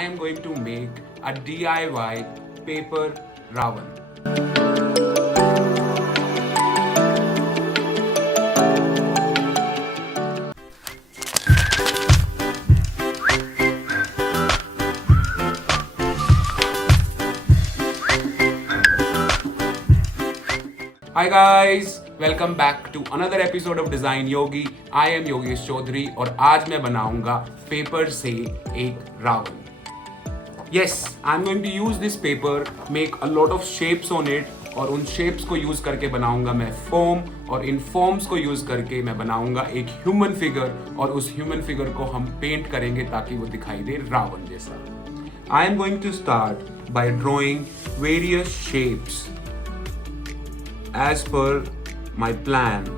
I am going to make a DIY paper Ravan. Hi guys, welcome back to another episode of Design Yogi. I am Yogi Chaudhary और आज मैं बनाऊंगा paper से एक Ravan. Yes, I'm going to use this paper, make a lot of shapes on it और उन shapes को use करके बनाऊंगा मैं foam और इन forms को use करके मैं बनाऊंगा एक human figure और उस human figure को हम paint करेंगे ताकि वो दिखाई दे रावण जैसा. I am going to start by drawing various shapes as per my plan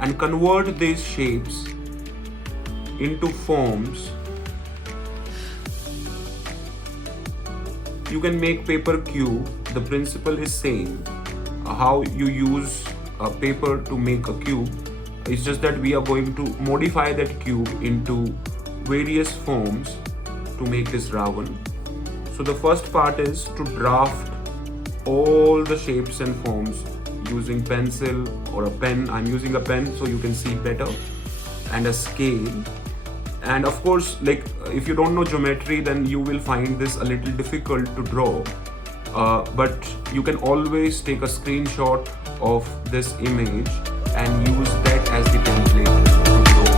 and convert these shapes into forms. You can make paper cube. The principle is same. How you use a paper to make a cube. It's just that we are going to modify that cube into various forms to make this Ravan. So the first part is to draft all the shapes and forms using pencil or a pen. I'm using a pen so you can see better, and a scale. And of course, like if you don't know geometry, then you will find this a little difficult to draw, but you can always take a screenshot of this image and use that as the template to draw.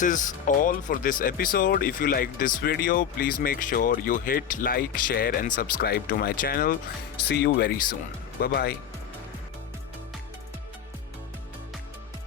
this is all for this episode. If you liked this video, please make sure you hit like, share, and subscribe to my channel. See you very soon. Bye bye.